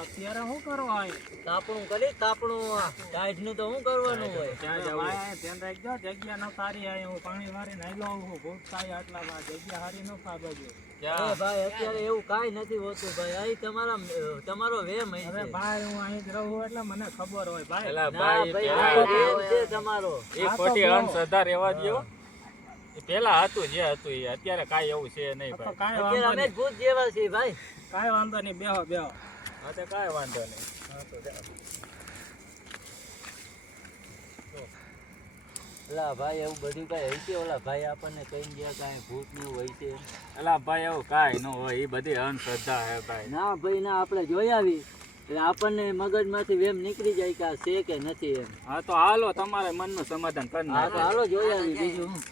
અત્યારે શું કરવા આવ્યો? તાપણું કરી તાપણું ટાઈટ નું તો શું કરવાનું હોય? ત્યાં જવું ધ્યાન રાખજો, જગ્યા ન સારી આવી. હું પાણી વારી નાઈ લઉં છું. ભૂત થાય આટલા જગ્યા સારી ન ખાબજો. એ ભાઈ અત્યારે એવું કાઈ નથી હોતું ભાઈ. અહીં તમારો વેમ અહીં અરે છે. ભાઈ હું અહીં જ રહું એટલે મને ખબર હોય ભાઈ. એલા ના ભાઈ ભાઈ પેલા આ વેમ છે તમારો. એ ખોટી અંધશ્રદ્ધા રહેવા દ્યો. એ પેલા હતું જે હતું એ અત્યારે કાંઈ એવું છે નહીં ભાઈ. કાંઈ અત્યારે વાંધો અમે જ નહીં, ભૂત જેવા છીએ ભાઈ. કાંઈ વાંધો નહીં, બેહો બેહો. હા તો કાંઈ વાંધો નહીં. હા તો જાઓ. એલા ભાઈ એવું બધું કઈ હોય છે? ઓલા ભાઈ આપણને કઈ ગયા કાંઈ ભૂત ને એવું હોય છે? એલા ભાઈ એવું કાંઈ ન હોય. એ બધી અંધશ્રદ્ધા હે ભાઈ. ના ભાઈ ના, આપણે જોઈ આવી એટલે આપણને મગજમાંથી વેમ નીકળી જાય કે આ છે કે નથી એમ. હા તો હાલો તમારે મનનું સમાધાન કરી હા તો નાખો. હાલો જોઈ આવી બીજું હું.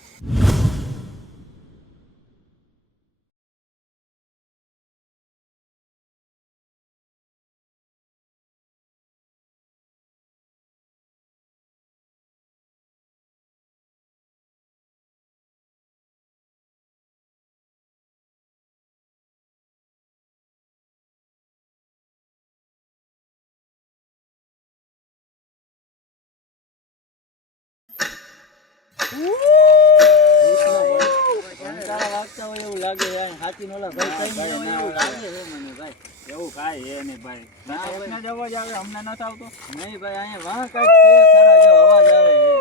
કંટાળા વાગતા હોય એવું લાગે છે. અહીં હાથીનો ઓલા ભાઈ કઈ ગયા હોય એવું લાગે છે મને ભાઈ. એવું કાંઈ હે નહીં ભાઈ. ના ભાઈ. એકને જ અવાજ આવે અમને નથી આવતો. નહીં ભાઈ, અહીંયા વાહ કાંઈક છે ખરા, જો અવાજ આવે છે.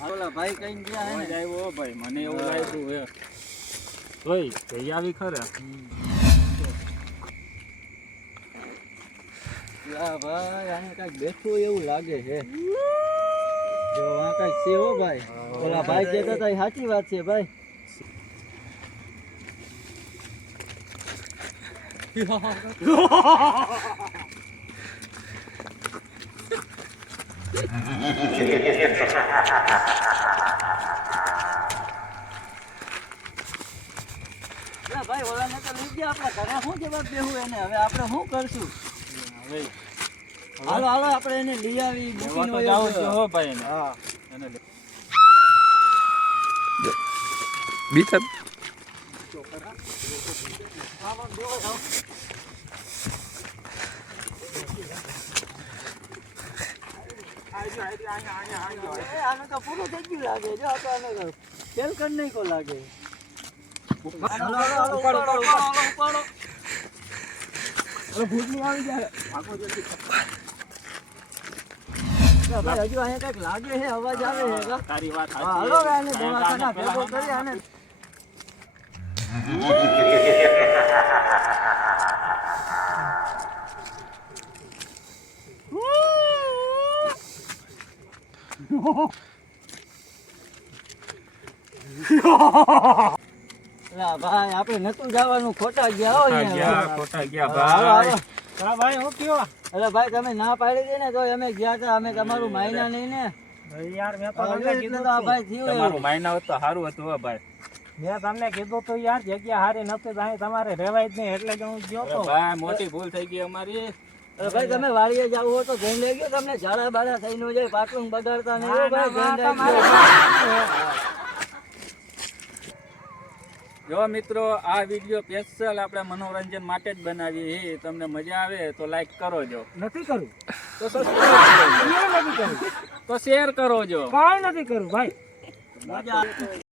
આ ઓલા ભાઈ કઈ ગયા હે અવાજ ને. આવ્યો ભાઈ મને એવું લાગ્યું હે. જોઈ જઈ આવી ખરા. લા ભાઈ આને કાંઈક બેઠું હોય એવું લાગે છે. જો આ કાંઈક છે હો ભાઈ. ઓલા ભાઈ કહેતા હતા એ સાચી વાત છે ભાઈ. લા ભાઈ ઓલાને તો લઈ ગયા આપણા ઘરે. શું જવાબ દેવું એને? હવે આપણે શું કરશું? હવે હાલો હાલો આપણે એને લઈ આવી એવા મૂકીને તો વયો જાવ ગયો. જો હો ભાઈ એને. હા એને લે. બીજા આને તો પૂરું થઈ ગયું લાગે. જો આ તો આને ફેલ કરી નાખ્યો લાગે. હાલો, હાલો, હાલો, ઉપાડો, ઉપાડો, ઉપાડો. ભૂતની આવી જાય. લા ભાઈ હજુ અહીંયા કઈક લાગે છે, અવાજ આવે છે કા? તારી વાત હા, સાચી હાલો છે. આને દવાખાના ભેગો કરી આને. લા ભાઈ આપણે નતું જવાનું, ખોટા ગયા હો ખોટા અહીંયા. ગયા, ખોટા ગયા હાલો, હાલો. ભાઈ. હા ભાઈ હું કયો? અરે ભાઈ તમે ના પાડી દે ને તો અમે ગયા હતા. અમે તમારું માયના નહીં ને. યાર મેં તો હવે તમને એટલે કીધું તો આ તું. ભાઈ થયું તમારું એવું. માયના હોત તો સારું હતું હો ભાઈ. મેં તમને કીધું તું યાર, જગ્યા હારી નથી તો અહીં તમારે રહેવાય જ નહીં, એટલે જ હું ગયો અરે તો. ભાઈ મોટી ભૂલ થઈ ગઈ અમારી. અરે ભાઈ તમે વાડીએ જાવ હો તો ધ્યાન લઈ ગયો. તમને ઝાડા બાડા થઈ ન જાય, પાટલું બગાડતા નહીં હો ભાઈ, ધ્યાન રાખજો. જો મિત્રો આ વિડીયો સ્પેશિયલ આપણે મનોરંજન માટે જ બનાવી છે. તમને મજા આવે તો લાઈક કરો જો, નથી કરવું, તો સબસ્ક્રાઇબ કરો જો, નથી કરવું, તો શેર કરો જો. કાંઈ નથી કરવું ભાઈ. મજા આવે.